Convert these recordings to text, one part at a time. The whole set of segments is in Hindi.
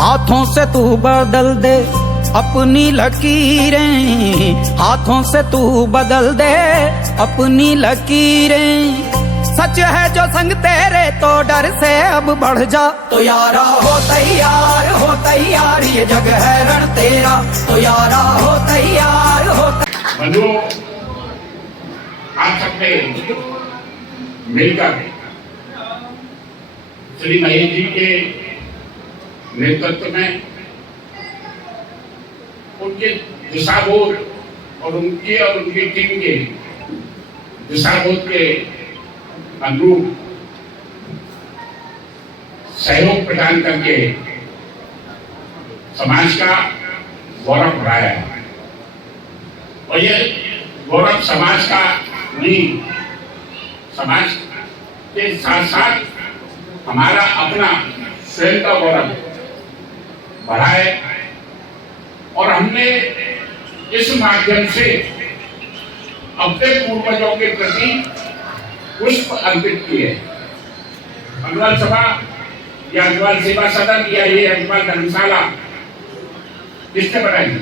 हाथों से तू बदल दे अपनी लकीरें, हाथों से तू बदल दे अपनी लकीरें। सच है जो संग तेरे तो डर से अब बढ़ जा। तो यारा हो तैयार ये जग है रण तेरा। तो यारा हो तैयार बंधु, आप सबने मिलकर श्री महेश जी के नेतृत्व में उनके दिशाबोध और उनकी टीम के दिशाबोध के अनुरूप सहयोग प्रदान करके समाज का गौरव बढ़ाया है। और ये गौरव समाज का नहीं, समाज के साथ साथ हमारा अपना स्वयं का गौरव बढ़ाए। और हमने इस माध्यम से अपने पूर्वजों के प्रति पुष्प अर्पित किए। अग्रवाल सभा या अग्रवाल सेवा सदन या ये अग्रवाल धर्मशाला किसने बनाई?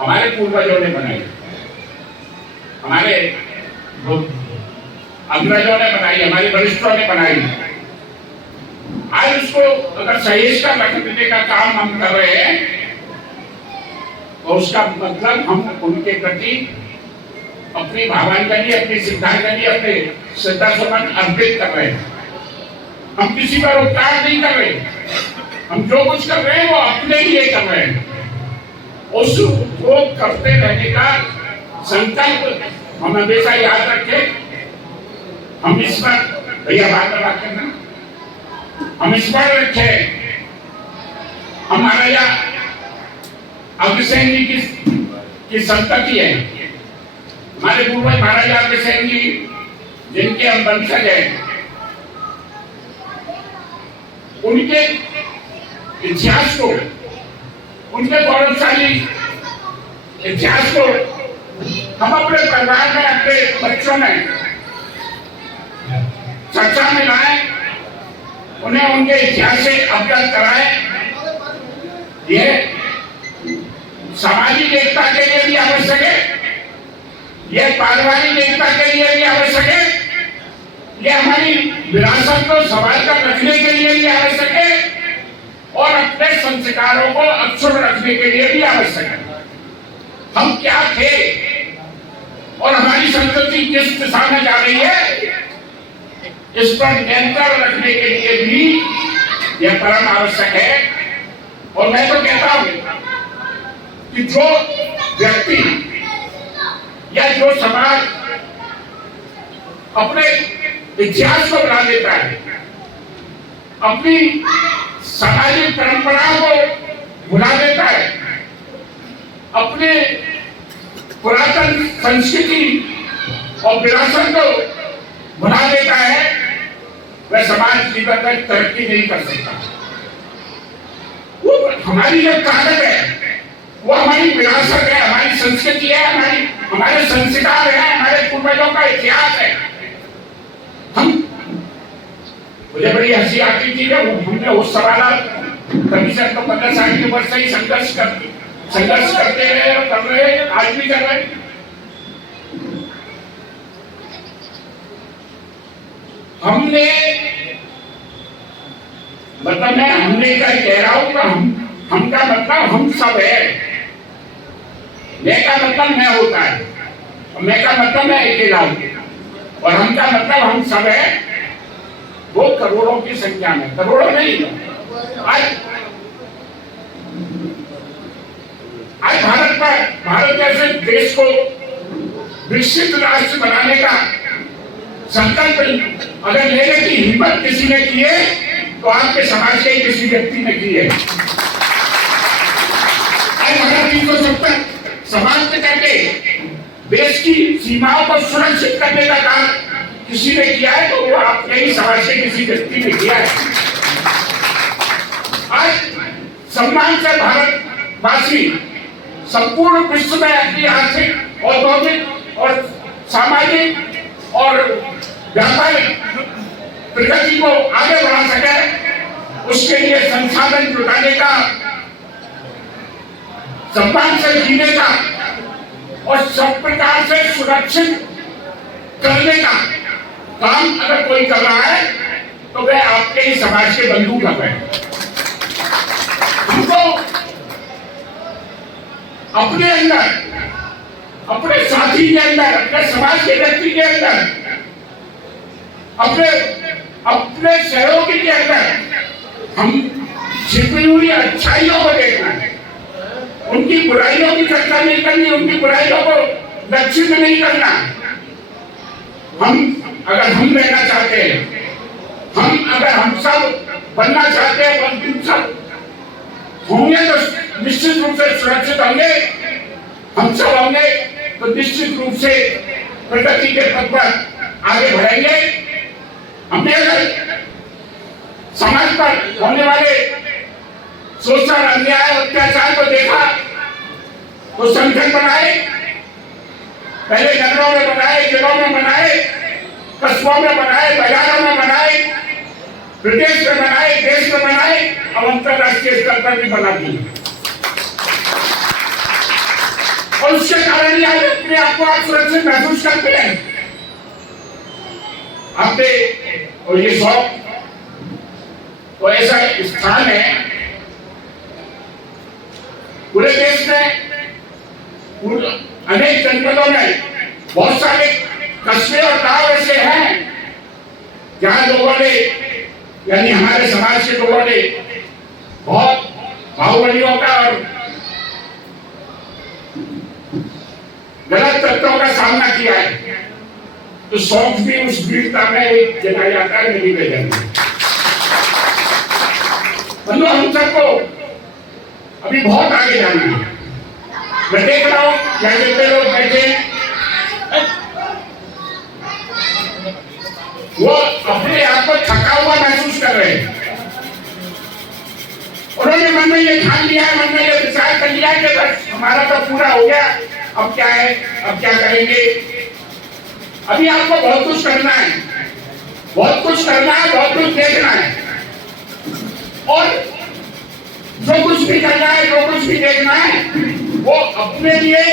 हमारे पूर्वजों ने बनाई, हमारे अग्रजों ने बनाई, हमारे वरिष्ठों ने बनाई। आज उसको अगर सहेज कर रखने का काम हम कर रहे हैं तो उसका मतलब हम उनके प्रति अपनी भावांजलि, अपनी श्रद्धांजलि, अपने श्रद्धा सुमन अर्पित कर रहे हैं। हम किसी पर उपकार नहीं कर रहे, हम जो कुछ कर रहे हैं वो अपने लिए कर रहे हैं। उसको करते रहने का संकल्प हम हमेशा याद रखें। हम इस पर भैया बात करना, हम इस पर रखें। हमारा यह अग्रसेन जी की संतति है। हमारे पूर्वज महाराजा अग्रसेन जी जिनके हम वंशज हैं, उनके इतिहास को, उनके गौरवशाली इतिहास को हम अपने परिवार में, अपने बच्चों में चर्चा में लाए, उन्हें उनके इतिहास से अवगत कराए। यह सामाजिक एकता के लिए भी आवश्यक है, यह पारिवारिक एकता के लिए भी आवश्यक है, यह हमारी विरासत को संभाल कर रखने के लिए भी आवश्यक है और अपने संस्कारों को अक्षुण्ण रखने के लिए भी आवश्यक है। हम क्या थे और हमारी संस्कृति किस दिशा में जा रही है, इस पर नियंत्रण रखने के लिए भी यह परम आवश्यक है। और मैं तो कहता हूं कि जो व्यक्ति या जो समाज अपने इतिहास को भुला देता है, अपनी सामाजिक परंपराओं को भुला देता है, अपने पुरातन संस्कृति और विरासत को भुला देता है, वह समाज जीवन में तरक्की नहीं कर सकता। वो हमारी जो ताकत है, वो हमारी विरासत है, हमारी संस्कृति है, हमारे संस्कार है, हमारे पूर्वजों का इतिहास है। मुझे बड़ी हंसी आती थी जब हमने उस सवाल कभी से तो 15-60 की उम्र से ही संघर्ष करते रहे और कर रहे हैं, आज भी कर रहे हैं। हमने मतलब मैं हमने का कह रहा हूं, हम का मतलब हम सब है। मैं का मतलब मैं होता है, और मैं का मतलब मैं अकेला हूं, और हम का मतलब हम सब है। वो करोड़ों की संख्या में, करोड़ों नहीं, आज भारत जैसे देश को विकसित राष्ट्र बनाने का संकल्प अगर लेने की हिम्मत किसी ने की है तो आपके समाज के किसी व्यक्ति ने की है। आज भारत 370 समाज में करके देश की सीमाओं को सुरक्षित करने का काम किसी ने किया है तो वो आपके ही समाज के किसी व्यक्ति ने किया है। आज सम्मान से भारतवासी संपूर्ण विश्व में अपनी आर्थिक, औद्योगिक और सामाजिक और व्यापारिक प्रगति को आगे बढ़ा सके, उसके लिए संसाधन जुटाने का, सम्मान से जीने का और सब प्रकार से सुरक्षित करने का काम अगर कोई कर रहा है तो वह आपके ही समाज के बंधु कर रहे हैं। हमको अपने अंदर, अपने साथी के अंदर, अपने समाज के व्यक्ति के अंदर, अपने सहयोगी के अंदर हम छिपी हुई अच्छाइयों को देखना है, उनकी बुराइयों की चर्चा नहीं करनी, उनकी बुराइयों को लक्षित नहीं करना। अगर हम रहना चाहते हैं, अगर हम सब बनना चाहते हैं, हम सब होंगे तो निश्चित रूप से सुरक्षित होंगे, हम सब होंगे तो निश्चित रूप से प्रगति के पथ पर आगे बढ़ेंगे। हमने अगर समाज पर होने वाले शोषण, अन्याय, अत्याचार को देखा तो संगठन बनाए, पहले नगरों में बनाए, जिलों में बनाए, कस्बों में बनाए, बाजारों में बनाए, प्रदेश में बनाए, देश में बनाए, अब अंतरराष्ट्रीय स्तर पर भी बना दिए। और उसके कारण ही आज अपने आप को आप सुरक्षित महसूस करते हैं। आपने और ये शौक तो ऐसा स्थान है पूरे देश में, अनेक जनपदों में बहुत सारे कस्बे और गांव ऐसे हैं जहां लोगों ने, यानी हमारे समाज के लोगों ने बहुत बाहुबलियों का और गलत तत्वों का सामना किया है। तो शौक भी उस वीरता में एक जनाया जाता है, नहीं भेजेंगे। मतलब हम सबको अभी बहुत आगे जाना है। मैं देख रहा हूं क्या जितने लोग बैठे वो अपने आप को थका हुआ महसूस कर रहे हैं। उन्होंने मन में ये ठान लिया है, मन में ये विचार कर लिया है कि बस हमारा तो पूरा हो गया, अब क्या है, अब क्या करेंगे। अभी आपको बहुत कुछ करना है, बहुत कुछ करना है, बहुत कुछ देखना है, और जो कुछ भी करना है, जो कुछ भी देखना है, वो अपने लिए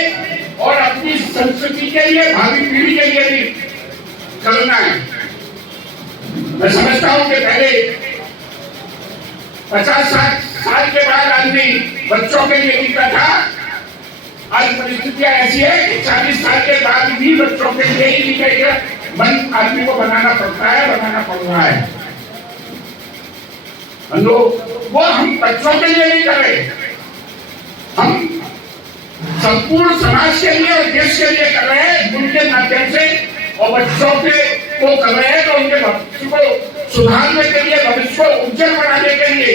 और अपनी संस्कृति के लिए, भावी पीढ़ी के लिए भी करना है। मैं समझता हूं कि पहले 50-60 साल के बाद आदमी बच्चों के लिए जीता था। आज परिस्थितियां ऐसी है कि 40 साल के बाद भी बच्चों के लिए ही जीने का मन आदमी को बनाना पड़ता है, बनाना पड़ रहा है। वो हम बच्चों के लिए नहीं कर रहे, हम संपूर्ण समाज के लिए और देश के लिए कर रहे हैं, उनके माध्यम से, और बच्चों के को कर रहे हैं तो उनके भविष्य को सुधारने के लिए, भविष्य को उज्जवल बनाने के लिए,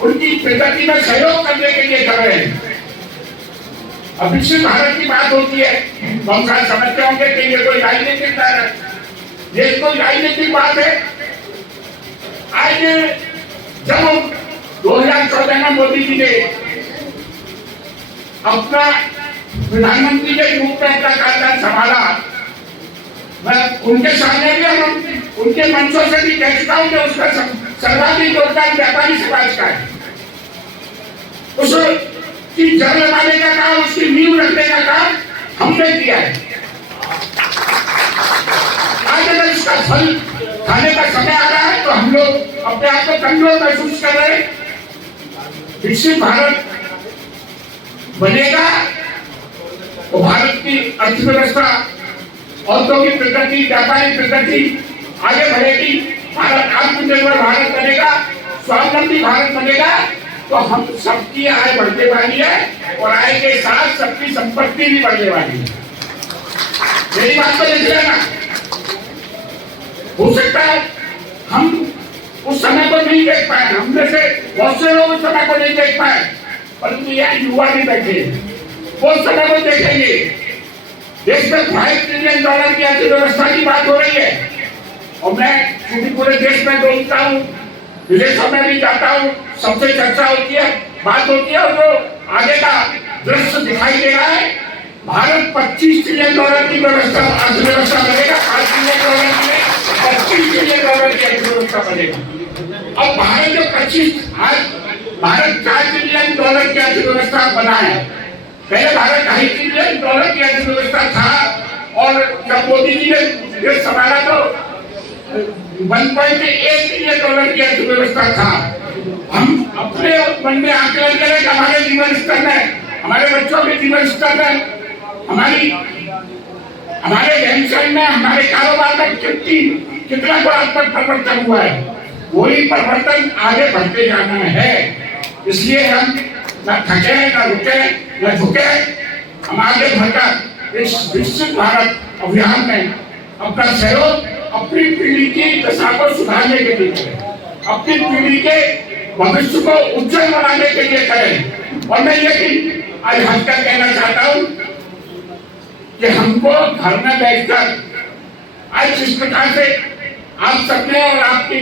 उनकी प्रगति में सहयोग करने के लिए कर रहे हैं। अब विकसित भारत की बात होती है तो हम शायद समझते होंगे कि ये कोई राजनीतिक है, ये कोई राजनीतिक बात है। आज जब 2014 में मोदी जी ने अपना प्रधानमंत्री के रूप में अपना कार्यकाल संभाला, मैं उनके सामने भी और उनके मंचों से भी कह चुका हूं कि उसका सर्वाधिक योगदान व्यापारी समाज का है। उसकी जड़ लगाने का काम, उसकी नींव रखने का काम हमने किया है। आज अगर इसका फल खाने का समय आ रहा है तो हम लोग अपने आप को कमजोर महसूस कर रहे हैं। विकसित भारत बनेगा तो भारत की अर्थव्यवस्था, औद्योगिक प्रगति, व्यापारिक प्रगति आगे बढ़ेगी, भारत आत्मनिर्भर भारत बनेगा, स्वावलंबी भारत बनेगा, तो हम सबकी आय बढ़ने वाली है और आय के साथ सबकी संपत्ति भी बढ़ने वाली है। मेरी बात को देख लेना। हो सकता है हम उस समय को नहीं देख पाए, हम में से बहुत से लोग उस समय को नहीं देख पाए, परंतु यह युवा भी बैठे वो समय को देखेंगे। देश में $5 ट्रिलियन की अर्थव्यवस्था की बात हो रही है, और मैं क्योंकि पूरे देश में घूमता हूँ, विदेशों में भी जाता हूँ, सबसे चर्चा होती है, बात होती है, और जो आगे का दृश्य दिखाई दे रहा है, भारत $25 ट्रिलियन की व्यवस्था, अर्थव्यवस्था बनेगा। $5 ट्रिलियन की $25 ट्रिलियन की अर्थव्यवस्था बनेगा। अब भारत जो 25 आज भारत $4 ट्रिलियन की अर्थव्यवस्था बना है। पहले भारत $2.5 ट्रिलियन की अर्थव्यवस्था था और जब मोदी जी ने ये संभाला तो $1.8 ट्रिलियन की अर्थव्यवस्था था। हम अपने मन में आकलन करें कि हमारे जीवन स्तर में, हमारे बच्चों के जीवन स्तर में, हमारे रहन सहन में, हमारे कारोबार में कितना गुणात्मक परिवर्तन हुआ है। वही परिवर्तन आगे बढ़ते जाना है। इसलिए हम न थके न रुके न झुके, हम आगे बढ़कर इस विकसित भारत अभियान में अपना सहयोग अपनी पीढ़ी की दशा को सुधारने के लिए करें, अपनी पीढ़ी के भविष्य को उज्जवल बनाने के लिए करें। और मैं ये आज हंसकर कहना चाहता हूँ कि हमको घर में बैठकर आज जिस प्रकार से आप सबने और आपके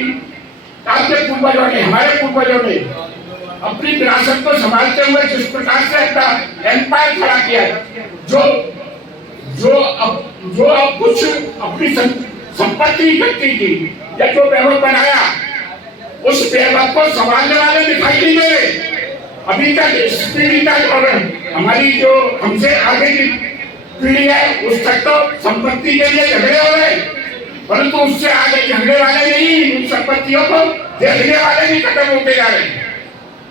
पूर्वजों ने, हमारे पूर्वजों ने अपनी विरासत को संभालते हुए जिस प्रकार से अपना एम्पायर खड़ा किया, जो अब कुछ अपनी संपत्ति इकट्ठी की या जो वैभव बनाया, उस वैभव को संभालने वाले दिखाई नहीं दे। अभी तक इस पीढ़ी तक और हमारी जो हमसे आगे की पीढ़ी है उस तक तो संपत्ति के लिए झगड़े हो रहे, परंतु उससे आगे झगड़े वाले नहीं, उन संपत्तियों को देखने वाले भी खत्म होते जा रहे हैं।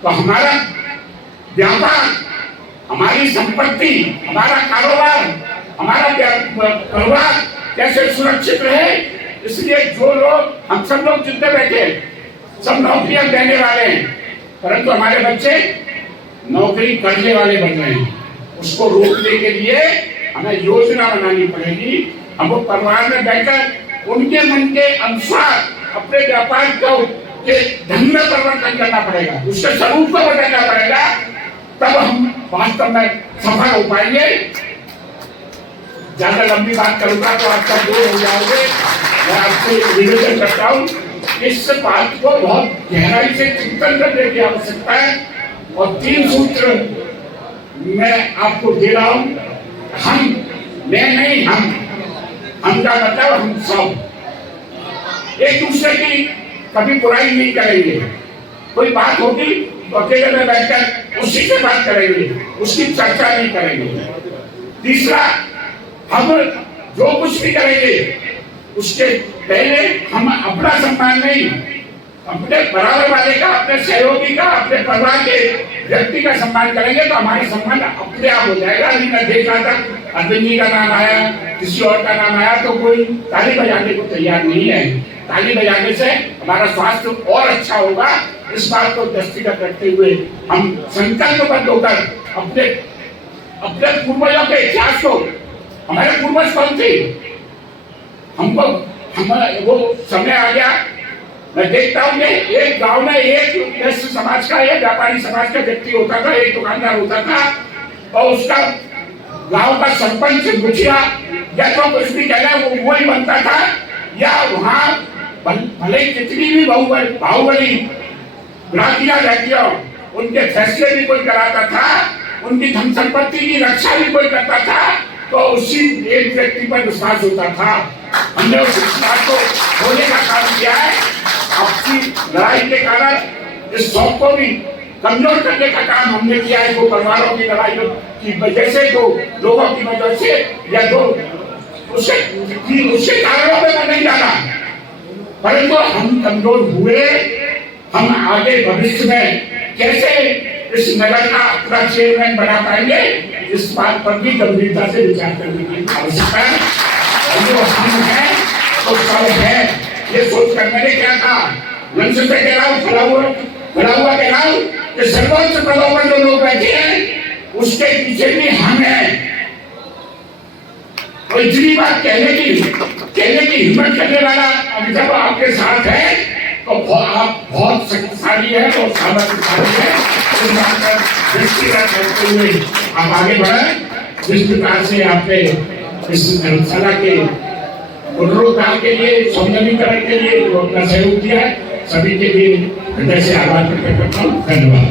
तो हमारा व्यापार, हमारी संपत्ति, हमारा कारोबार, हमारा परिवार कैसे सुरक्षित रहे, इसलिए जो लोग, हम सब लोग जितने बैठे सब नौकरियां देने वाले हैं, परंतु हमारे बच्चे नौकरी करने वाले बन रहे हैं। उसको रोकने के लिए हमें योजना बनानी पड़ेगी। हमको परिवार में बैठकर उनके मन के अनुसार अपने व्यापार के ढंग में परिवर्तन करना पड़ेगा, उसके स्वरूप को बदलना पड़ेगा, तब हम वास्तव में सफल हो पाएंगे। ज्यादा लंबी बात करूंगा तो आप सब दूर हो जाओगे। मैं आपसे निवेदन करता हूँ इस बात को बहुत गहराई से चिंतन करने की आवश्यकता है और 3 सूत्र मैं आपको दे रहा हूँ। मैं नहीं, हम का मतलब हम सब एक दूसरे की कभी बुराई नहीं करेंगे। कोई बात होगी तो अकेले में बैठकर उसी से बात करेंगे, उसकी चर्चा नहीं करेंगे। तीसरा, हम जो कुछ भी करेंगे उसके पहले हम अपना सम्मान नहीं, अपने बराबर वाले का, अपने सहयोगी का, अपने परिवार के व्यक्ति का सम्मान करेंगे तो हमारा सम्मान अपने आप हो जाएगा। अभी मैं देख रहा था अरविंद जी का नाम आया, किसी और का नाम आया तो कोई ताली बजाने को तैयार नहीं है। ताली बजाने से हमारा स्वास्थ्य और अच्छा होगा। इस बात को दृष्टिगत रखते हुए हम संकल्पबद्ध होकर अपने पूर्वजों के इतिहास को, हमारे पूर्वज कौन थे, वो समय आ गया। मैं देखता हूँ कि एक गांव में एक व्यस्त समाज का, एक व्यापारी समाज का व्यक्ति होता था, एक दुकानदार होता था और उसका गांव का सरपंच, मुखिया या तो कुछ भी कहना वो वही बनता था, या वहाँ भले कितनी भी बाहुबली रातियां रहतियां उनके फैसले भी कोई कराता था, उनकी धन संपत्ति की रक्षा भी कोई करता था, तो उसी एक व्यक्ति पर विश्वास होता था। हमने उस विश्वास को खोने का काम किया है। आपकी लड़ाई के कारण इस शौक को भी कमजोर करने का काम हमने किया है। दो परिवारों की लड़ाई की वजह से, दो लोगों की वजह से, या दो उसके कारणों में मैं नहीं जाना, परंतु हम कमजोर हुए। हम आगे भविष्य में कैसे इस नगर का अपना चेयरमैन बना पाएंगे, इस बात पर भी गंभीरता से विचार करने की आवश्यकता है। जो हम हैं तो सब है, ये सोच कर मैंने क्या कहा, मंच पे कह रहा हूँ, खड़ा हुआ कह रहा हूँ कि सर्वोच्च पदों पर जो लोग बैठे हैं उसके पीछे भी हम हैं। और इतनी बात कहने की हिम्मत करने वाला अभी जब आपके साथ है तो आप बहुत शक्तिशाली है और सामर्थ्यशाली है। इस बात का दृष्टिगत करते हुए आप आगे बढ़े। जिस प्रकार से आपने इस धर्मशाला के पुनरुद्धार के लिए, सौंदर्यीकरण के लिए अपना सहयोग दिया है, सभी के लिए हृदय से आभार प्रकट करता हूँ। धन्यवाद।